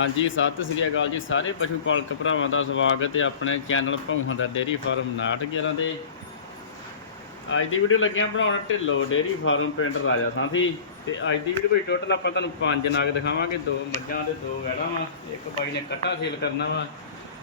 ਹਾਂਜੀ, ਸਤਿ ਸ੍ਰੀ ਅਕਾਲ ਜੀ ਸਾਰੇ ਪਸ਼ੂ ਪਾਲਕ ਭਰਾਵਾਂ ਦਾ ਸਵਾਗਤ ਹੈ ਆਪਣੇ ਚੈਨਲ ਭੌਹਾਂ ਦਾ ਡੇਅਰੀ ਫਾਰਮ 911 ਦੇ। ਅੱਜ ਦੀ ਵੀਡੀਓ ਲੱਗਿਆ ਬਣਾਉਣ ਢਿੱਲੋ ਡੇਅਰੀ ਫਾਰਮ ਪਿੰਡ ਰਾਜਾ ਸਾਂਥੀ ਤੇ ਅੱਜ ਦੀ ਵੀਡੀਓ ਵਿੱਚ ਟੋਟਲ ਆਪਾਂ ਤੁਹਾਨੂੰ ਪੰਜ ਨਾਗ ਦਿਖਾਵਾਂਗੇ, ਦੋ ਮੱਝਾਂ ਤੇ ਦੋ ਵੈੜਾਂ ਵਾ, ਇੱਕ ਬਾਈ ਨੇ ਕੱਟਾ ਸੇਲ ਕਰਨਾ ਵਾ।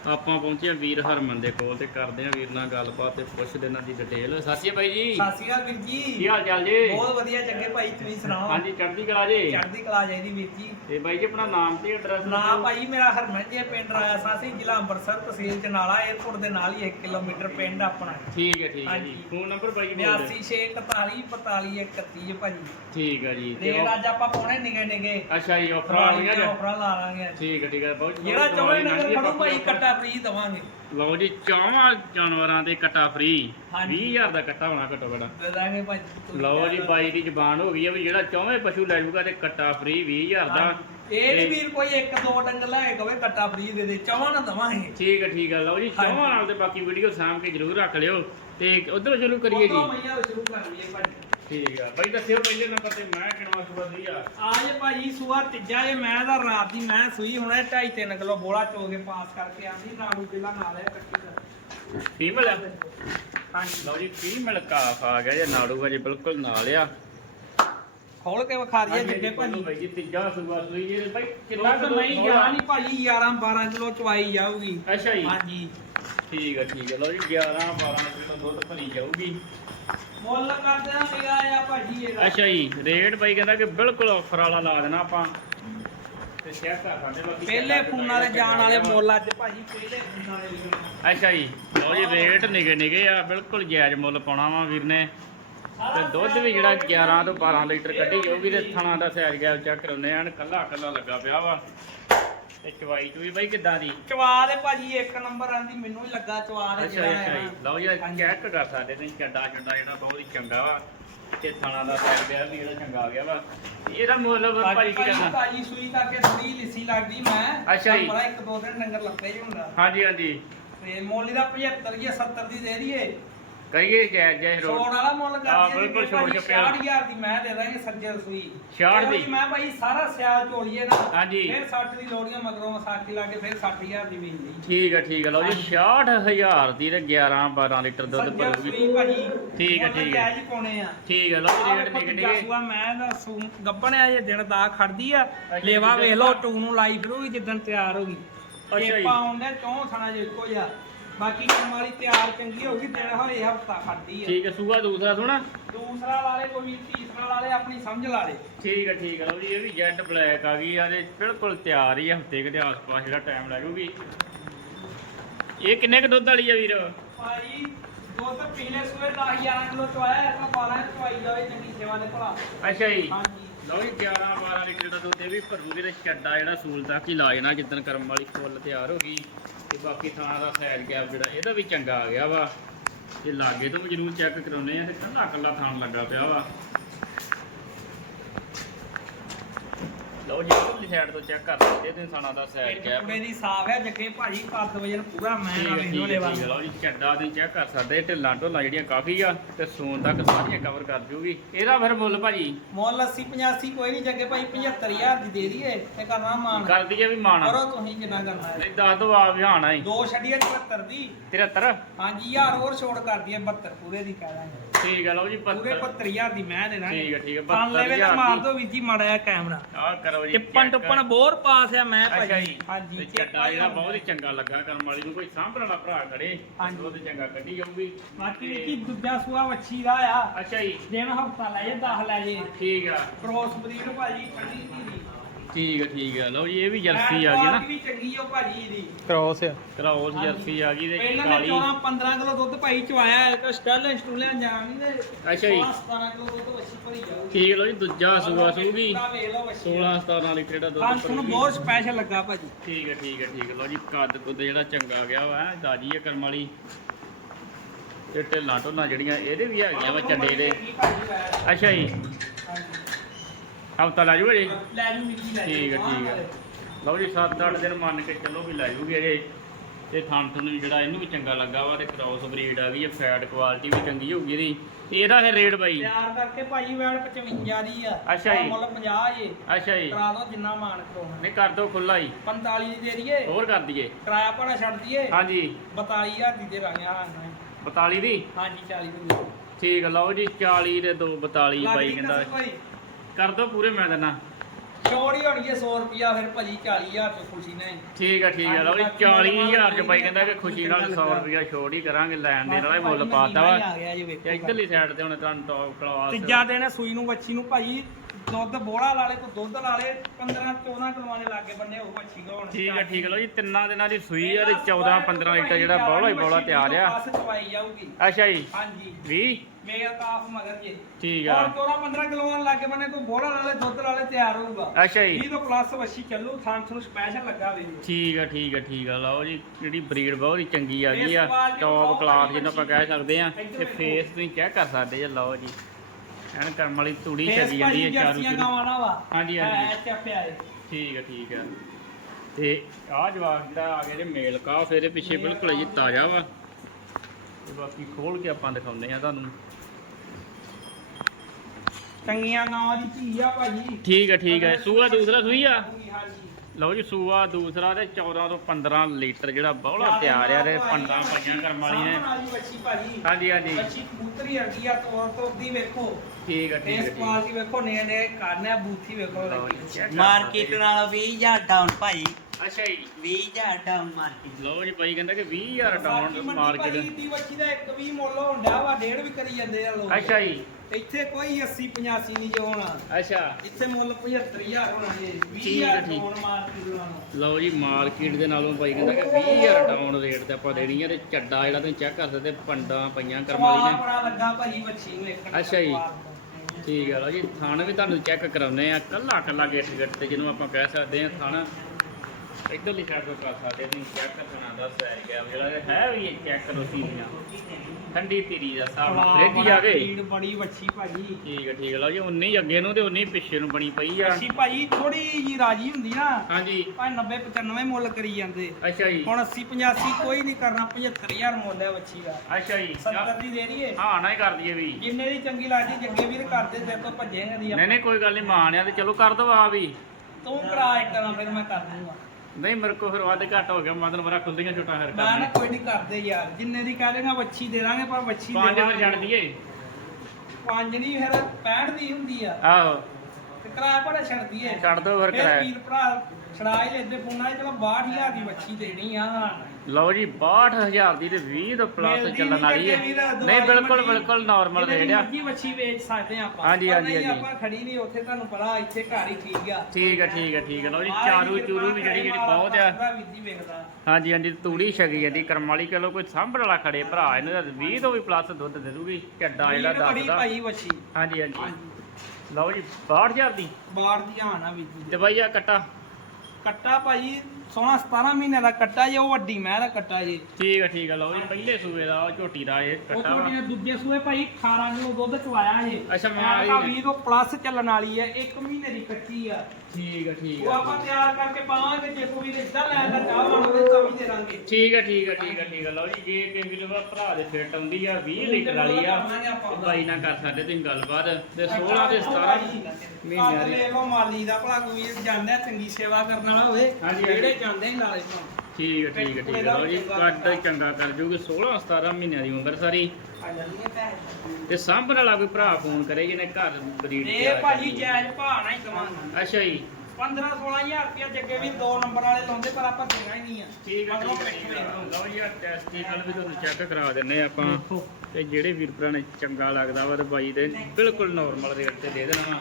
ਆਪਾਂ ਪਹੁੰਚੇ ਹਾਂ ਵੀਰ ਹਰਮਨ ਦੇ ਕੋਲ ਤੇ ਕਰਦੇ ਹਾਂ ਵੀਰ ਨਾਲ ਗੱਲਬਾਤ ਤੇ ਪੁੱਛਦੇ ਇਹਨਾਂ ਦੀ ਡਿਟੇਲ ਅਕਾਲ ਬਾਈ ਜੀ। ਸਤਿ ਸ਼੍ਰੀ ਅਕਾਲ ਵੀਰ ਕੀ ਜੀ ਹਾਲ ਚਾਲ ਜੀ? ਬਹੁਤ ਵਧੀਆ ਚੰਗੇ ਭਾਈ ਤੁਸੀਂ ਸੁਣਾਓ? ਹਾਂਜੀ ਚੜ੍ਹਦੀ ਕਲਾ ਜੀ। ਚੜ੍ਹਦੀ ਕਲਾ ਜਾਈਦੀ ਵੀਰ ਜੀ। ਤੇ ਬਾਈ ਜੀ ਆਪਣਾ ਨਾਮ ਤੇ ਐਡਰੈਸ ਨਾ ਭਾਈ ਮੇਰਾ ਹਰਮਨ ਜੀ ਪਿੰਡ ਰਾਇਆ ਸਾਸੀ ਜ਼ਿਲ੍ਹਾ ਅੰਮ੍ਰਿਤਸਰ ਤਹਿਸੀਲ ਜਨਾਲਾ 에ਅਰਪੋਰਟ ਦੇ ਨਾਲ ਹੀ 1 ਕਿਲੋਮੀਟਰ ਪਿੰਡ ਆਪਣਾ। ਠੀਕ ਹੈ ਠੀਕ ਹੈ ਜੀ। ਹਾਂਜੀ। ਫੋਨ ਨੰਬਰ ਬਾਈ ਜੀ ਬੋਲ ਦਿਓ। 8641444131 ਭਾਜੀ ਠੀਕ ਹੈ ਜੀ। ਤੇ ਰੇਟ ਅੱਜ ਆਪਾਂ ਪਾਉਣੇ ਨਿਗੇ ਨਿਗੇ। ਅੱਛਾ ਜੀ ਆਫਰ ਆ ਜੀ ਆਫਰਾਂ ਲਾ ਲਾਂਗੇ ਅੱਜ। ਠੀਕ ਹੈ ਠੀਕ ਹੈ। ਬਹੁਤ ਜਿਹੜਾ ਨਗਰ ਹਾਂਜੀ, ਖੜੂ ਭਾਈ ਕੱਟਾ ਫ੍ਰੀ ਦਵਾਂਗੇ। ਲਓ ਜੀ ਚੌਵਾਂ ਜਾਨਵਰਾਂ ਦੇ ਕੱਟਾ ਫ੍ਰੀ ਹਾਂਜੀ। 20000 ਦਾ ਕੱਟਾ ਹੋਣਾ ਘੱਟੋ ਘੱਟ। ਦੇ ਦਾਂਗੇ ਭਾਈ ਤੁਸੀਂ ਲਓ ਜੀ ਬਾਈ ਦੀ ਜ਼ਬਾਨ ਹੋ ਗਈ ਹੈ ਵੀ ਜਿਹੜਾ ਚੌਵੇਂ ਪਸ਼ੂ ਲੈ ਜੂਗਾ ਤੇ ਕੱਟਾ ਫ੍ਰੀ 20000 ਦਾ। ਹਾਂਜੀ। ਇਹ ਨਹੀਂ ਵੀਰ ਕੋਈ ਇੱਕ ਦੋ ਡੰਗਰ ਲੈ ਕੇ ਕਵੇ ਕੱਟਾ ਫ੍ਰੀ ਦੇ ਦੇ ਚਾਹਾਂ ਨਾ ਦਵਾਂਗੇ। ਠੀਕ ਹੈ ਠੀਕ ਹੈ ਲਓ ਜੀ ਹਾਂਜੀ। ਚੌਵਾਂ ਨਾਲ ਤੇ ਬਾਕੀ ਵੀਡੀਓ ਸਾਂਭ ਕੇ ਜ਼ਰੂਰ ਰੱਖ ਲਿਓ। ਤੇ ਉਧਰੋਂ ਸ਼ੁਰੂ ਕਰੀਏ ਜੀ। ਉਦੋਂ ਮਈਆਂ ਸ਼ੁਰੂ ਕਰ ਲਈਏ ਭਾਜੀ ਠੀਕ ਹੈ ਬਾਈ ਦੱਸਿਓ ਪਹਿਲੇ ਨੰਬਰ ਤੇ ਮੈਂ ਕਿਨਵਾ ਸੁਬਾ ਦੀ ਆ? ਆਜ ਭਾਜੀ ਸੂਆ ਤੀਜਾ ਜੇ ਮੈਂ ਦਾ ਰਾਤ ਦੀ ਮੈਂ ਸੂਈ ਹੁਣੇ 2.5 3 ਕਿਲੋ ਬੋਲਾ ਚੋ ਕੇ ਪਾਸ ਕਰਕੇ ਆਂਦੀ ਨਾਲੂ ਜਿਲਾ ਨਾਲ ਹੈ ਕੱਟੀ ਦਾ ਫੀਮੇਲ ਆ? ਹਾਂਜੀ। ਲਓ ਜੀ ਫੀਮੇਲ ਕਾਫ ਆ ਗਿਆ ਜੇ ਨਾੜੂ ਆ ਜੀ ਬਿਲਕੁਲ ਨਾਲ ਆ। ਖੋਲ ਕੇ ਵਿਖਾ ਦਈਏ ਜਿੱਡੇ ਭਾਜੀ। ਬਾਈ ਜੀ ਤੀਜਾ ਸੂਆ ਸੂਈ ਜੀ ਬਾਈ ਕਿੰਨਾ ਕਿਲੋ ਨਹੀਂ ਗਿਆ ਨਹੀਂ ਭਾਜੀ 11 12 ਕਿਲੋ ਚਵਾਈ ਜਾਊਗੀ। ਅੱਛਾ ਜੀ। ਹਾਂਜੀ। ਠੀਕ ਹੈ ਠੀਕ ਹੈ ਲਓ ਜੀ 11 12 ਕਿਲੋ ਦੁੱਧ ਭਰੀ ਜਾਊਗੀ। ਮੁੱਲ ਕਰਦੇ ਆ ਨਿਗਾ ਆ ਭਾਜੀ ਇਹਦਾ। ਅੱਛਾ ਜੀ ਰੇਟ ਬਾਈ ਕਹਿੰਦਾ ਕਿ ਬਿਲਕੁਲ ਆਫਰ ਵਾਲਾ ਲਾ ਦੇਣਾ ਆਪਾਂ। ਤੇ ਚੈੱਕ ਕਰ ਸਾਡੇ ਬਾਕੀ ਪਹਿਲੇ ਫੋਨ ਵਾਲੇ ਜਾਣ ਵਾਲੇ ਮੁੱਲ ਅੱਜ ਭਾਜੀ ਪਹਿਲੇ ਫੋਨ ਵਾਲੇ। ਅੱਛਾ ਜੀ ਲਓ ਜੀ ਰੇਟ ਨਿਗੇ ਨਿਗੇ ਆ ਬਿਲਕੁਲ ਜਾਇਜ਼ ਮੁੱਲ ਪਾਉਣਾ ਵਾ ਵੀਰ ਨੇ। ਤੇ ਦੁੱਧ ਵੀ ਜਿਹੜਾ 11 ਤੋਂ 12 ਲੀਟਰ ਕੱਢੀ ਜਾਊ ਵੀਰੇ ਥਣਾ ਦਾ ਸਾਈਜ਼ ਗਿਆ ਚੈੱਕ ਕਰਾਉਂਦੇ ਆਂ ਕੱਲਾ ਕੱਲਾ ਲੱਗਾ ਪਿਆ ਵਾ। ਤੇ ਚਵਾਈ ਚੂਈ ਬਾਈ ਕਿੱਦਾਂ ਦੀ? ਚਵਾ ਦੇ ਭਾਜੀ ਇੱਕ ਨੰਬਰ ਆਂਦੀ ਮੈਨੂੰ ਹੀ ਲੱਗਾ ਚਵਾ ਦੇ ਅੱਛਾ ਅੱਛਾ ਜੀ। ਲਓ ਜੀ ਚੈੱਕ ਕਰ ਸਕਦੇ ਨੇ ਚੱਡਾ ਚੱਡਾ ਜਿਹੜਾ ਬਹੁਤ ਹੀ ਚੰਗਾ ਵਾ। ਤੇ ਥਣਾ ਦਾ ਸਾਈਜ਼ ਗਿਆ ਵੀ ਜਿਹੜਾ ਚੰਗਾ ਆ ਗਿਆ ਵਾ। ਇਹਦਾ ਮੁੱਲ ਭਾਜੀ ਕੀ ਕਰਨਾ? ਭਾਜੀ ਸੂਈ ਕਰਕੇ ਥੋੜੀ ਲਿੱਸੀ ਲੱਗਦੀ ਮੈਂ। ਅੱਛਾ ਜੀ। ਬੜਾ ਇੱਕ ਦੋ ਦਿਨ ਡੰਗਰ ਲੱਗੇ ਹੀ ਹੁੰਦਾ। ਹਾਂਜੀ ਹਾਂਜੀ। ਤੇ ਮੁੱਲ ਦਾ 75 ਜਾਂ 70 ਦੀ ਦੇ ਦਈਏ। ਕਰੀਏ ਜਾਇਜ਼ ਛੋੜ ਰੋਡ ਵਾਲਾ ਮੁੱਲ ਹਾਂ, ਕਰ ਬਿਲਕੁਲ ਛੋੜ ਕੇ ਪਿਆ। 60000 ਦੀ ਮੈਂ ਦੇ ਦਾਂਗੇ ਸੱਜੇ ਸੂਈ 66 ਦੀ। ਇਹੋ ਜਿਹੀ ਮੈਂ ਭਾਈ ਸਾਰਾ ਸਿਆਲ ਝੋਲੀਏ ਨਾ ਹਾਂਜੀ। ਫਿਰ 60 ਦੀ ਲੋੜੀਆਂ ਮਗਰੋਂ ਵਿਸਾਖੀ ਲਾ ਕੇ ਫਿਰ 60000 ਦੀ ਵੇਚ ਲਈ ਠੀਕ ਹੈ ਠੀਕ ਹੈ ਲਓ ਜੀ 66000 ਦੀ ਤੇ 11 12 ਲੀਟਰ ਦੁੱਧ ਸੱਜੇ ਭਰੂਗੀ ਸੂਈ ਭਾਜੀ ਠੀਕ ਹੈ, ਠੀਕ ਹੈ। ਹੀ ਪਾਉਣੇ ਆ ਠੀਕ ਹੈ ਲਓ ਜੀ ਰੇਟ ਨਿਕ ਨਿਕੇ ਮੈਂ ਦਾ ਸੂ ਗੱਬਣਿਆ ਜੇ ਦਿਨ ਦਾ ਖੜਦੀ ਆ ਅੱਛਾ, ਲੇਵਾ ਹੈ। ਵੇਖ ਲਓ ਟੂ ਨੂੰ ਲਾਈ ਫਿਰੂਗੀ ਜਿੱਦਣ ਤਿਆਰ ਹੋਗੀ ਅੱਛਾ ਜੀ। ਪੇਪਾ ਆਉਂਦੇ ਚੌਂ ਥਣਾ ਜੇ ਇੱਕੋ ਜਿਹਾ ਬਾਕੀ ਕੰਮ ਵਾਲੀ ਤਿਆਰ ਚੰਗੀ ਹੋਗੀ ਦਿਨ ਹੋਏ ਹਫਤਾ ਖੜਦੀ ਆ। ਠੀਕ ਹੈ ਸੂਆ ਦੂਸਰਾ ਸੁਣਾ ਦੂਸਰਾ ਵਾਲੇ ਕੋਈ ਵੀ ਤੀਸਰਾ ਵਾਲੇ ਆਪਣੀ ਸਮਝ ਲਾ ਲੇ। ਠੀਕ ਹੈ ਠੀਕ ਹੈ ਲਓ ਜੀ ਇਹ ਵੀ ਜੈਟ ਬਲੈਕ ਆ ਗਈ ਆ ਤੇ ਬਿਲਕੁਲ ਤਿਆਰ ਹੀ ਆ ਹਫ਼ਤੇ ਦੇ ਆਸ-ਪਾਸ ਜਿਹੜਾ ਟਾਈਮ ਲੱਗੂਗੀ ਇਹ ਕਿੰਨੇ ਕੁ ਦੁੱਧ ਵਾਲੀ ਆ ਵੀਰ? ਭਾਈ ਦੁੱਧ ਪਿਛਲੇ ਸੂਏ 10 11 ਕਿਲੋ ਚਵਾਇਆ ਇੱਕ 12 ਚਵਾਈ ਜਾਵੇ ਚੰਗੀ ਸੇਵਾ ਦੇ ਭਲਾ। ਅੱਛਾ ਜੀ। ਹਾਂਜੀ। ਲਓ ਜੀ 11 12 ਲੀਟਰ ਦਾ ਦੁੱਧ ਇਹ ਵੀ ਭਰੂਗੀ ਤੇ ਚੱਡਾ ਜਿਹੜਾ ਸੂਲ ਤੱਕ ਹੀ ਲਾ ਜਾਣਾ ਜਿੱਦਣ ਕਰਮ ਵਾਲੀ ਫੁੱਲ ਤਿਆਰ ਹੋ ਗਈ। ਤੇ ਬਾਕੀ ਥਾਂ ਦਾ ਸਾਈਜ਼ ਗੈਪ ਜਿਹੜਾ, ਇਹਦਾ ਵੀ ਚੰਗਾ ਆ ਗਿਆ ਵਾ। ਤੇ ਲਾਗੇ ਤੋਂ ਵੀ ਜ਼ਰੂਰ ਚੈੱਕ ਕਰਾਉਨੇ ਆ, ਤੇ ਕੱਲਾ ਕੱਲਾ ਥਾਂ ਲੱਗਾ ਪਿਆ ਵਾ। ਲਓ ਜੀ ਉਰਲੀ ਸਾਈਡ ਤੋਂ ਚੈੱਕ ਕਰ ਸਕਦੇ ਤੇ ਇਨਸਾਨਾਂ ਦਾ ਇੱਕ ਗੈਪ ਕੁੜੇ ਦੀ ਸਾਫ਼ ਹੈ ਜੱਗੇ ਭਾਜੀ ਕੱਦ ਵਜਨ ਪੂਰਾ ਮੈਂ ਠੀਕ ਨਾ ਹੈ ਵੇਖ ਠੀਕ ਹੈ ਲੈਵਾ ਠੀਕ ਹੈ। ਲਓ ਜੀ ਚੱਡਾ ਦੀ ਚੈੱਕ ਕਰ ਸਕਦੇ ਢਿੱਲਾਂ ਢੋਲਾਂ ਜਿਹੜੀਆਂ ਕਾਫੀ ਆ ਤੇ ਸੂਨ ਤੱਕ ਸਾਰੀਆਂ ਕਵਰ ਕਰ ਜੂਗੀ। ਇਹਦਾ ਫਿਰ ਮੁੱਲ ਭਾਜੀ? ਮੁੱਲ 80 85 ਕੋਈ ਨਹੀਂ ਜੱਗੇ ਭਾਈ 75000 ਦੀ ਦੇ ਦਈਏ ਤੇ ਕਰਨਾ ਮਾਨ ਕਰ ਦਈਏ ਵੀ ਮਾਣਾ। ਕਰੋ ਤੁਸੀਂ ਜਿੰਨਾ ਕਰਨਾ ਹੈ। ਨਹੀਂ ਦੱਸ ਦੋ ਆ ਵਿਹਾਣਾ ਹੀ ਦੋ ਛੱਡੀਏ 74 ਦੀ। 73 ਹਾਂਜੀ ਯਾਰ ਹੋਰ ਛੋੜ ਕਰ ਦਈਏ 72 ਪੂਰੇ ਦੀ ਕਹਿ ਦਾਂਗੇ। ਠੀਕ ਹੈ ਲਓ ਜੀ ਪੂਰੇ 72 72000 ਦੀ ਮੈਂ ਦੇ ਦਾਂਗੇ ਠੀਕ ਹੈ ਠੀਕ ਹੈ ਫਨ ਲੈਵੇ ਤੇ 72000 ਮਾਰ ਦੋ। ਵੀਰ ਜੀ ਮਾੜਾ ਜਿਹਾ ਕੈਮਰਾ। ਆ ਕਰੋ ਜੀ ਟਿੱਪਣ। ਟੁੱਪਣ ਬੋਰ ਪਾਸ ਆ ਮੈਂ ਭਾਜੀ ਹਾਂਜੀ ਚੱਡਾ ਜਿਹੜਾ ਬਹੁਤ ਹੀ ਚੰਗਾ ਲੱਗਾ ਕਰਮ ਵਾਲੀ ਨੂੰ ਕੋਈ ਸਾਂਭਣ ਵਾਲਾ ਭਰਾ ਖੜੇ। ਉਹ ਤੇ ਚੰਗਾ ਕੱਢੀ ਜਾਊਗੀ। ਬਾਕੀ ਕੀ ਦੂਜਾ ਸੂਆ ਵੱਛੀ ਦਾ ਆ। ਅੱਛਾ ਜੀ। ਦਿਨ ਹਫਤਾ ਲੈ ਜੇ 10 ਲੈ ਜੇ। ਠੀਕ ਆ। ਕ੍ਰੋਸ ਬਰੀਡ ਭਾਜੀ ਠੰਡੀ ਦੀ ਠੀਕ ਆ ਠੀਕ ਆ। ਲਓ ਜੀ ਇਹ ਵੀ ਜਰਸੀ ਆ ਗਈ ਨਾ। ਵੀ ਚੰਗੀ ਓ ਭਾਜੀ ਦੀ। ਕ੍ਰੋਸ ਆ। ਕਰਾਉਸ ਜਰਸੀ ਆ ਗਈ ਤੇ ਪਹਿਲਾਂ ਨੇ ਕਾਲੀ। 14 15 ਕਿਲੋ ਦੁੱਧ ਭਾਈ ਚਵਾਇਆ ਇੱਕ ਸਟੈਲ ਸਟੂਲਿਆਂ ਜਾਣ ਨਹੀਂ ਦੇ ਅੱਛਾ ਜੀ। 17 ਕਿਲੋ ਦੁੱਧ ਵੱਛੀ ਭਰੀ ਜਾਊਗੀ ਠੀਕ ਲਓ ਜੀ ਦੂਜਾ ਸੂਆ ਸੂਗੀ। ਪੂਰਾ ਵੇਖ ਲਓ ਵੱਛੀ। 16 17 ਲੀਟਰ ਦਾ ਹਾਂ ਦੁੱਧ ਤੁਹਾਨੂੰ ਭਰੂਗੀ। ਬਹੁਤ ਸਪੈਸ਼ਲ ਲੱਗਾ ਭਾਜੀ। ਠੀਕ ਹੈ ਠੀਕ ਹੈ ਠੀਕ ਹੈ ਲਓ ਜੀ ਕੱਦ ਕੁੱਦ ਜਿਹੜਾ ਚੰਗਾ ਗਿਆ ਵਾ ਹੈਂ, ਦਾਜੀ ਹੈ ਕਰਮ ਵਾਲੀ। ਤੇ ਢਿੱਲਾਂ ਢੋਲਾਂ ਜਿਹੜੀਆਂ ਇਹਦੇ ਵੀ ਹੈਗੀਆਂ ਵਾ ਚੱਡੇ ਦੇ। ਅੱਛਾ ਜੀ। ਹਫਤਾ ਲੈ ਜੂਗਾ ਜੀ? ਲੈ ਜੂ ਮਿੱਟੀ ਲੈ ਠੀਕ ਹੈ ਠੀਕ ਹੈ ਲਓ ਜੀ 7-8 ਦਿਨ ਮੰਨ ਕੇ ਚੱਲੋ ਵੀ ਲੈ ਜੂਗੀ ਅਜੇ ਤੇ ਥਣ ਥਣ ਵੀ ਜਿਹੜਾ ਇਹਨੂੰ ਵੀ ਚੰਗਾ ਲੱਗਾ ਵਾ ਤੇ ਕ੍ਰਾਸ ਬਰੀਡ ਆ ਗਈ ਹੈ ਫੈਟ ਕੁਆਲਿਟੀ ਵੀ ਚੰਗੀ ਹੋਊਗੀ ਇਹਦੀ। ਤੇ ਇਹਦਾ ਹੈ ਰੇਟ ਬਾਈ? ਤਿਆਰ ਕਰਕੇ ਭਾਜੀ ਵੈੜ 55 ਦੀ ਆ। ਅੱਛਾ ਜੀ। ਮੁੱਲ 50 ਜੇ। ਅੱਛਾ ਜੀ। ਕਰਾ ਦੋ ਜਿੰਨਾ ਮਾਨ ਕਰਾਉਣਾ। ਨਹੀਂ ਕਰ ਦੋ ਖੁੱਲਾ ਹੀ 45 ਦੀ ਦੇ ਦਈਏ। ਹੋਰ ਕਰ ਦਈਏ। ਕਿਰਾਇਆ ਭਾੜਾ ਛੱਡ ਦਈਏ। ਹਾਂਜੀ। 42000 ਦੀ ਦੇ ਰਾਂਗੇ ਆ 42 ਦੀ? ਹਾਂਜੀ 40 ਦੀ ਦੇ ਦਿਓ। ਠੀਕ ਆ, ਲਓ ਜੀ 40 ਦੇ 2 42 ਲੱਗ ਬਾਈ ਗਈ ਕਹਿੰਦਾ। ਕਸਰ ਭਾਈ। ਕਰ ਦੋ ਪੂਰੇ ਮੈਂ ਦਿੰਦਾ ਚੋੜੀ ਹੋਣੀ ਹੈ 100 ਰੁਪਿਆ ਫਿਰ ਭਾਜੀ 40000 ਤੋਂ ਖੁਸ਼ੀ ਨਹੀਂ ਠੀਕ ਆ ਠੀਕ ਆ ਲਓ ਜੀ 40000 ਚ ਬਾਈ ਕਹਿੰਦਾ ਕਿ ਖੁਸ਼ੀ ਨਾਲ 100 ਰੁਪਇਆ ਛੋੜ ਹੀ ਕਰਾਂਗੇ ਲੈਣ ਦੇਣ ਵਾਲਾ ਮੁੱਲ ਪਾਤਾ ਵਾ। ਤੇ ਇਧਰਲੀ ਸਾਈਡ ਤੇ ਹੁਣ ਤੁਹਾਨੂੰ ਟੌਪ ਕਲਾਸ ਤੀਜਾ ਦਿਨ ਸੂਈ ਨੂੰ ਵੱਛੀ ਨੂੰ ਭਾਜੀ ਦੁੱਧ ਬੋੜਾ ਲਾ ਲੇ ਕੋ ਦੁੱਧ ਲਾ ਲੇ 15 14 ਕਿਲੋਆਂ ਦੇ ਲਾਗੇ ਬੰਨੇ ਉਹ ਵੱਛੀ ਦਾ ਹੁਣ ਠੀਕ ਆ ਠੀਕ ਲਓ ਜੀ ਤਿੰਨਾਂ ਦਿਨਾਂ ਦੀ ਸੂਈ ਆ ਤੇ 14 15 ਲੀਟਰ ਜਿਹੜਾ ਬੌਲਾ ਹੀ ਬੌਲਾ ਤਿਆਰ ਆ। ਅੱਛਾ ਜੀ। ਹਾਂਜੀ। 20 ਮੇਰਾ ਕਾਫ ਮਗਰ ਜੇ। ਠੀਕ ਔਰ ਆ 14 15 ਕਿਲੋਆਂ ਲਾਗੇ ਬੰਨੇ ਕੋ ਬੋੜਾ ਲਾ ਲੇ ਦੁੱਧ ਲਾ ਲੇ ਤਿਆਰ ਹੋਊਗਾ। ਅੱਛਾ ਜੀ। 20 ਤੋਂ ਪਲੱਸ ਵੱਛੀ ਚੱਲੂ ਥਾਂ ਨੂੰ ਸਪੈਸ਼ਲ ਲੱਗਾ ਵੇ ਠੀਕ ਆ ਠੀਕ ਆ ਠੀਕ ਆ। ਲਓ ਜੀ ਜਿਹੜੀ ਬਰੀਡ ਬਹੁਤ ਹੀ ਚੰਗੀ ਆ ਗਈ ਆ। ਇਸ ਵਾਰ ਜੀ ਟੌਪ ਬਹੁਤ ਕਲਾਸ ਭਾਰੀ ਜਿਹਨੂੰ ਆਪਾਂ ਕਹਿ ਸਕਦੇ ਆ। ਇੱਧਰ ਤੇ। ਫੇਸ ਤੁਸੀਂ ਚੈੱਕ ਕਰ ਸਕਦੇ ਜੇ ਲਓ ਜੀ। ਐਨ ਕਰਮ ਵਾਲੀ ਤੂੜੀ ਫੇਸ ਛੱਡੀ ਜਾਂਦੀ ਹੈ ਭਾਜੀ ਚਾਰੂ ਜਰਸੀਆਂ ਚੂਰੂ। ਗਾਵਾਂ ਵਾ। ਹਾਂਜੀ, ਹਾਂਜੀ। ਐ ਚੱਪਿਆ ਏ ਠੀਕ ਆ ਠੀਕ ਆ। ਤੇ ਆਹ ਜਵਾਕ ਜਿਹੜਾ ਆ ਗਿਆ ਜੇ ਮੇਲ ਕਾ ਇਹਦੇ ਪਿੱਛੇ ਬਿਲਕੁਲ ਜੀ ਤਾਜ਼ਾ ਵਾ। ਤੇ ਬਾਕੀ ਖੋਲ ਕੇ ਆਪਾਂ ਦਿਖਾਉਂਦੇ ਆ ਤੁਹਾਨੂੰ। ਚੰਗੀਆਂ ਗਾਵਾਂ ਦੀ ਧੀ ਆ ਭਾਜੀ। ਠੀਕ ਆ ਠੀਕ ਆ। ਸੂਆ ਦੂਸਰਾ ਸੂਈ ਆ? ਹਾਂਜੀ ਲਓ ਜੀ ਸੂਆ ਦੂਸਰਾ ਤੇ 14 ਤੋਂ 15 ਲੀਟਰ ਜਿਹੜਾ ਬੌਲਾ ਤਿਆਰ ਆ ਤੇ ਪੰਡਾਂ ਪਈਆਂ ਕਰਮ ਵਾਲੀ ਨੇ ਸਾਹਮਣੇ ਵੱਛੀ ਭਾਜੀ। ਹਾਂਜੀ ਹਾਂਜੀ। ਵੱਛੀ ਕਬੂਤਰੀ ਅਰਗੀ ਆ ਤੋਰ ਤੋਰ ਦੀ ਵੇਖੋ। ਠੀਕ ਆ ਠੀਕ ਆ ਫੇਸ। ਕੁਆਲਿਟੀ ਵੇਖੋ ਨੇ ਨੇ ਕਰਨੇ ਬੂਥੀ ਵੇਖੋ। ਮਾਰਕੀਟ ਨਾਲੋਂ 20000 ਡਾਊਨ ਭਾਈ ਆ। ਅੱਛਾ ਜੀ। 20000 ਡਾਊਨ ਮਾਰਕੀਟ ਲਓ ਜੀ ਭਾਈ ਕਹਿੰਦਾ ਕਿ 20000 ਡਾਊਨ ਮਾਰਕੀਟ ਦੀ ਵੱਛੀ ਦਾ ਇੱਕ ਵੀ ਮੁੱਲ ਹੁੰਦਾ ਵਾ ਡੇਢ ਵੀ ਕਰੀ ਜਾਂਦੇ ਆ ਲੋਕ। ਅੱਛਾ ਜੀ। ਇੱਥੇ ਕੋਈ 80 85 ਨਹੀਂ ਜੇ ਹੋਣਾ। ਅੱਛਾ। ਇੱਥੇ ਮੁੱਲ 75000 ਹੋਣਾ ਜੇ। ਠੀਕ ਆ, 20000 ਠੀਕ। ਹੋਣ ਮਾਰਕੀਟ ਨਾਲੋਂ ਲਓ ਜੀ ਮਾਰਕੀਟ ਦੇ ਨਾਲੋਂ ਭਾਈ ਕਹਿੰਦਾ ਕਿ 20000 ਡਾਊਨ ਰੇਟ ਤੇ ਆਪਾਂ ਦੇਣੀ ਆ ਤੇ ਚੱਡਾ ਜਿਹੜਾ ਤੁਸੀਂ ਚੈੱਕ ਕਰ ਸਕਦੇ ਪੰਡਾਂ ਪਈਆਂ ਕਰਮ ਵਾਲੀ ਸਵਾਦ ਨੇ ਬੜਾ ਲੱਗਾ ਭਾਜੀ ਵੱਛੀ ਨੂੰ ਇੱਕ ਅੱਛਾ ਜੀ। ਠੀਕ ਆ ਲਓ ਜੀ ਥਣ ਵੀ ਤੁਹਾਨੂੰ ਚੈੱਕ ਕਰਾਉਨੇ ਆ ਕੱਲਾ ਕੱਲਾ ਗੇਟ ਗੇਟ ਤੇ ਜਿਹਨੂੰ ਆਪਾਂ ਕਹਿ ਸਕਦੇ ਆ ਥਣ। ਇੱਧਰਲੀ ਸਾਈਡ ਤੋਂ ਕਰ ਸਕਦੇ ਆ ਤੁਸੀਂ ਚੈੱਕ ਕਰਨਾ ਦਾ ਸਹਿ ਗਿਆ ਜਿਹੜਾ ਇਹ ਹੈ ਵੀ ਇਹ ਚੈੱਕ ਕਰੋ ਸੀਰੀਆਂ ਠੰਡੀ ਤੀਰੀ ਦਾ ਸਾਹਮਣਾ ਫ੍ਰਿਜ ਆ ਗਏ। ਭੀੜ ਬੜੀ ਵੱਛੀ ਭਾਜੀ। ਠੀਕ ਆ ਠੀਕ ਆ। ਲਓ ਜੀ ਉਨੀ ਹੀ ਅੱਗੇ ਨੂੰ ਤੇ ਉਨੀ ਹੀ ਪਿੱਛੇ ਨੂੰ ਬਣੀ ਪਈ ਆ। ਵੱਛੀ ਭਾਜੀ ਥੋੜੀ ਜੀ ਰਾਜੀ ਹੁੰਦੀ ਨਾ ਹਾਂਜੀ। ਭਾਵੇਂ 90 95 ਮੁੱਲ ਕਰੀ ਜਾਂਦੇ। ਅੱਛਾ ਜੀ। ਹੁਣ 80 85 ਕੋਈ ਨਹੀਂ ਕਰਨਾ 75000 ਮੁੱਲ ਹੈ ਵੱਛੀ ਦਾ। ਅੱਛਾ ਜੀ। 70 ਦੀ ਦੇ ਦਈਏ। ਹਾਂ ਨਾ ਹੀ ਕਰ ਦਈਏ ਵੀ। ਜਿੰਨੇ ਦੀ ਚੰਗੀ ਲੱਗਦੀ ਜੱਗੇ ਵੀਰ ਕਰਦੇ ਤੇਰੇ ਤੋਂ ਭੱਜੇਗਾ ਦੀ ਨਹੀਂ ਨਹੀਂ ਕੋਈ ਗੱਲ ਨਹੀਂ ਮਾਣਿਆ ਤੇ ਚਲੋ ਕਰ ਦੋ ਆ ਵੀ ਤੂੰ ਕਰਾ ਇੱਕ ਨਾ ਫਿਰ ਮੈਂ ਕਰ ਦੂੰਗਾ। ਨਹੀਂ ਮੇਰੇ ਕੋ ਫਿਰ ਵੱਧ ਘੱਟ ਹੋ ਗਿਆ ਮਦਨ ਬਰਾ ਖੁੱਲੀਆਂ ਛੋਟਾ ਹਰ ਨਾ ਕਰ ਕੋਈ ਨਹੀਂ ਕਰਦੇ ਯਾਰ ਜਿੰਨੇ ਦੀ ਕਹਿ ਦੇਗਾ ਵੱਛੀ ਦੇ ਦਾਂਗੇ ਪਰ ਵੱਛੀ ਪੰਜ ਦੇਵਾਂਗੇ। ਛੱਡ ਦਈਏ ਪੰਜ ਨਹੀਂ ਫਿਰ 65 ਦੀ ਹੁੰਦੀ ਆ। ਆਹੋ। ਤੇ ਕਿਰਾਇਆ ਭਾੜਾ ਛੱਡ ਦਈਏ। ਛੱਡ ਦੋ ਫਿਰ ਫਿਰ ਕਿਰਾਇਆ ਵੀਰ ਭਰਾ ਛੜਾ ਹੀ ਲੈਂਦੇ ਫੋਨਾਂ 'ਚ ਚਲੋ 62000 ਦੀ ਵੱਛੀ ਦੇਣੀ ਆ ਲਓ ਜੀ 62000 ਦੀ ਤੇ 20 ਤੋਂ ਪਲੱਸ ਚੱਲਣ ਵਾਲੀ ਹੈ। ਨਹੀਂ ਬਿਲਕੁਲ। ਬਿਲਕੁਲ ਨਾਰਮਲ ਦੀ ਰੇਟ ਆ। ਮਰਜ਼ੀ ਵੱਛੀ ਵੇਚ ਸਕਦੇ ਆ ਆਪਾਂ। ਹਾਂਜੀ, ਹਾਂਜੀ, ਹਾਂਜੀ। ਆਪਾਂ ਖੜੀ ਨਹੀਂ ਉੱਥੇ ਤੁਹਾਨੂੰ ਪਤਾ ਇੱਥੇ ਘਰ ਹੀ ਠੀਕ ਆ। ਠੀਕ ਹੈ ਠੀਕ ਹੈ ਠੀਕ ਹੈ ਲਓ ਜੀ ਚਾਰੂ ਚੂਰੂ ਵੀ ਜਿਹੜੀ ਜਿਹੜੀ ਬਹੁਤ ਆ। ਜੀ ਹਾਂਜੀ ਹਾਂਜੀ ਤੂੜੀ ਛਗੀ ਜਾਂਦੀ ਕਰਮ ਵਾਲੀ ਚਲੋ ਕੋਈ ਸਾਂਭਣ ਵਾਲਾ ਖੜੇ ਭਰਾ ਇਹਨਾਂ ਦਾ 20 ਤੋਂ ਵੀ ਪਲੱਸ ਦੁੱਧ ਦੇ ਦੂਗੀ ਚੱਡਾ ਜਿਹੜਾ ਦੱਸਦਾ। ਭਾਈ ਵੱਛੀ ਹਾਂਜੀ ਹਾਂਜੀ। ਲਓ ਜੀ 62000 ਦੀ। ਬਾੜ ਦੀ ਆਣਾ ਵੀਰ ਜੀ। ਦਵਾਈ ਆ ਕੱਟਾ। ਕੱਟਾ ਭਾਈ 16 17 ਮਹੀਨੇ ਦਾ ਕੱਟਾ ਜੇ ਉਹ ਵੱਡੀ ਮੈਂ ਦਾ ਕੱਟਾ ਜੇ। ਠੀਕ ਹੈ ਠੀਕ ਹੈ ਲਓ ਜੀ ਪਹਿਲੇ ਸੂਏ ਦਾ ਉਹ ਝੋਟੀ ਦਾ ਇਹ ਉਹ ਕੱਟਾ ਵਾ। ਤੁਹਾਡੇ ਦੂਜੇ ਸੂਏ ਭਾਈ 18 ਕਿਲੋ ਦੁੱਧ ਚਵਾਇਆ ਜੇ। ਅੱਛਾ, ਮੈਂ ਨੇ। 20 ਤੋਂ ਪਲੱਸ ਚੱਲਣ ਵਾਲੀ ਹੈ 1 ਮਹੀਨੇ ਦੀ ਕੱਚੀ ਆ। ਠੀਕ ਹੈ ਠੀਕ ਉਹ ਆਪਾਂ ਤਿਆਰ ਕਰਕੇ ਪਾਵਾਂਗੇ ਜੇ ਕੋਈ ਰਿਸ਼ਤਾ ਲੈਣ ਦਾ ਚਾਹ ਵਾਂਗੇ ਤਾਂ ਵੀ ਦੇ ਦਾਂਗੇ ਠੀਕ ਹੈ ਠੀਕ ਹੈ ਠੀਕ ਹੈ ਠੀਕ ਹੈ ਲਓ ਜੀ ਜੇ ਕਿਸੇ ਵੀਰ ਦਾ ਭਰਾ ਦੇ ਫਿੱਟ ਆਉਂਦੀ ਆ 20 ਲੀਟਰ ਵਾਲੀ ਆ ਤੇ ਬਾਈ ਨਾਲ ਕਰ ਸਕਦੇ ਤੁਸੀਂ ਗੱਲਬਾਤ। ਤੇ 16 ਤੇ 17 ਮਹੀਨਿਆਂ ਦੀ ਦੇ ਮਾਲੀ ਦਾ ਭਲਾ ਕੋਈ ਹੈ, ਚੰਗੀ ਸੇਵਾ ਕਰਨ ਵਾਲਾ ਹੋਵੇ ਹਾਂਜੀ, ਹਾਂਜੀ। ਜਿਹੜੇ ਜਾਂਦੇ ਨੇ ਲਾਲੇ ਤੋਂ ਠੀਕ ਹੈ ਠੀਕ ਹੈ ਠੀਕ ਹੈ ਲਓ ਜੀ ਕੱਦ ਚੰਗਾ ਕਰ ਜੂਗੀ 16 17 ਮਹੀਨਿਆਂ ਦੀ ਉਮਰ ਸਾਰੀ। ਆ ਤੇ ਸਾਂਭਣ ਵਾਲਾ ਕੋਈ ਭਰਾ ਫੋਨ ਕਰੇ ਜਿਹਨੇ ਘਰ ਬਰੀਡ ਇਹ ਭਾਜੀ ਜਾਇਜ਼ ਭਾਅ ਹੀ ਦਵਾਂਗਾ ਅੱਛਾ ਜੀ। 15 16000 ਰੁਪਇਆ ਜੱਗੇ ਵੀ ਦੋ ਨੰਬਰ ਵਾਲੇ ਲਾਉਂਦੇ ਪਰ ਆਪਾਂ ਦੇਣਾ ਹੀ ਨਹੀਂ ਆ। ਠੀਕ ਹੈ ਮਗਰੋਂ ਹੈ ਵੇਖ ਲਓ। ਲਓ ਜੀ ਆ ਟੈਸਟੀਕਲ ਵੀ ਤੁਹਾਨੂੰ ਚੈੱਕ ਕਰਾ ਦਿੰਨੇ ਆਪਾਂ। ਤੇ ਜਿਹੜੇ ਵੀਰ ਭਰਾ ਨੇ ਚੰਗਾ ਲੱਗਦਾ ਵਾ ਤੇ ਬਾਈ ਦੇ ਬਿਲਕੁਲ ਨਾਰਮਲ ਰੇਟ ਤੇ ਦੇ ਦੇਣਾ ਵਾ।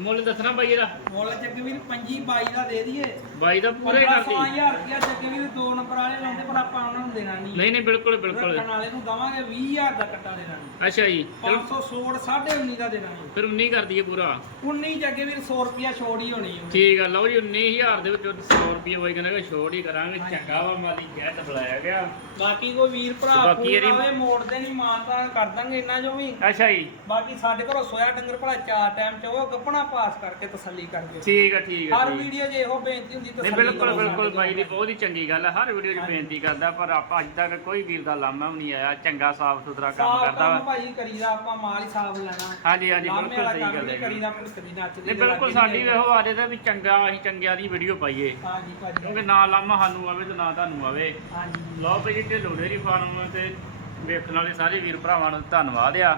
ਮੁੱਲ ਦੱਸਣਾ ਬਾਈ ਇਹਦਾ? ਮੁੱਲ ਜੱਗੇ ਵੀਰ 25 22 ਦਾ ਦੇ ਦਈਏ। ਬਾਈ ਦਾ ਪੂਰੇ ਕਰਦੀ 15000 ਰੁਪਇਆ ਜੱਗੇ ਵੀਰ ਦੋ ਨੰਬਰ ਵਾਲੇ ਲਾਉਂਦੇ ਪਰ ਆਪਾਂ ਉਹਨਾਂ ਨੂੰ ਦੇਣਾ ਨਹੀਂ। ਨਹੀਂ ਨਹੀਂ ਬਿਲਕੁਲ ਬਿਲਕੁਲ। ਰੱਖਣ ਵਾਲੇ ਨੂੰ ਦਵਾਂਗੇ 20000 ਦਾ ਕੱਟਾ ਦੇਣਾ ਨਹੀਂ। ਅੱਛਾ ਜੀ ਚਲੋ। 500 ਸੋੜ 19.5 ਦਾ ਦੇਣਾ ਨਹੀਂ। ਫਿਰ 19 ਕਰ ਦਈਏ ਪੂਰਾ। 19 ਜੱਗੇ ਵੀਰ 100 ਰੁਪਇਆ ਛੋੜ ਹੀ ਹੋਣੀ ਹੈ। ਠੀਕ ਆ ਲਓ ਜੀ 19000 ਦੇ ਵਿੱਚ 100 ਰੁਪਏ ਬਾਈ ਕਹਿੰਦਾ ਕਿ ਛੋੜ ਹੀ ਕਰਾਂਗੇ। ਚੰਗਾ ਵਾ ਮਾਲੀ ਗੈਟ ਬੁਲਾਇਆ ਗਿਆ। ਬਾਕੀ ਕੋਈ ਵੀਰ ਭਰਾ ਬਾਕੀ ਫੋਨ ਇਹਦੀ- ਆਵੇ ਮੋੜਦੇ ਨਹੀਂ ਮਾਨਤਾ ਕਰ ਦਾਂਗੇ ਇਹਨਾਂ ਜੋ ਵੀ। ਅੱਛਾ ਜੀ। ਬਾਕੀ ਸਾਡੇ ਘਰੋਂ ਸੋਇਆ ਡੰਗਰ ਭਲਾ ਚਾਰ ਟਾਈਮ ਚ ਉਹ ਗੱਪਣਾ ਪਾਸ ਕਰਕੇ ਤਸੱਲੀ ਕਰਕੇ। ਠੀਕ ਹੈ ਠੀਕ ਹੈ ਹਰ ਠੀਕ। ਵੀਡੀਓ 'ਚ ਇਹੋ ਬੇਨਤੀ ਹੁੰਦੀ ਨਹੀਂ ਬਿਲਕੁਲ ਬਿਲਕੁਲ ਬਾਈ ਦੀ। ਬਹੁਤ ਹੀ ਚੰਗੀ ਗੱਲ ਹੈ ਹਰ ਵੀਡੀਓ 'ਚ। ਬੇਨਤੀ ਕਰਦਾ ਪਰ ਆਪਾਂ ਅੱਜ ਤੱਕ ਕੋਈ ਵੀਰ ਦਾ ਲਾਮਾ ਵੀ ਨਹੀਂ ਆਇਆ ਚੰਗਾ ਸਾਫ਼ ਸੁਥਰਾ ਕੰਮ ਸਾਫ਼ ਕਰਦਾ ਕੰਮ ਵਾ। ਭਾਈ ਕਰੀਦਾ ਆਪਾਂ ਮਾਲ ਹੀ ਸਾਫ਼ ਲੈਣਾ। ਹਾਂਜੀ ਹਾਂਜੀ ਲਾਮੇ ਬਿਲਕੁਲ ਵਾਲਾ ਸਹੀ ਕੰਮ ਗੱਲ ਨਹੀਂ ਹੈ ਕਰੀਦਾ ਭੁੱਖ ਦੀ ਨੱਚਦੀ ਨਹੀਂ ਬਿਲਕੁਲ ਸਾਡੀ ਵੇਖੋ ਆਦੇ ਦਾ ਵੀ ਚੰਗਾ ਅਸੀਂ ਚੰਗਿਆਂ ਦੀ ਵੀਡੀਓ ਪਾਈਏ। ਹਾਂਜੀ ਭਾਜੀ। ਕਿਉਂਕਿ ਨਾ ਲਾਮਾ ਸਾਨੂੰ ਆਵੇ ਤੇ ਨਾ ਤੁਹਾਨੂੰ ਆਵੇ। ਹਾਂਜੀ। ਲਓ ਭਾਈ ਜੀ ਢਿੱਲੋਂ ਡੇਅਰੀ ਫਾਰਮ ਤੇ ਵੇਖਣ ਵਾਲੇ ਸਾਰੇ ਵੀਰ ਭਰਾਵਾਂ ਨੂੰ ਧੰਨਵਾਦ ਆ।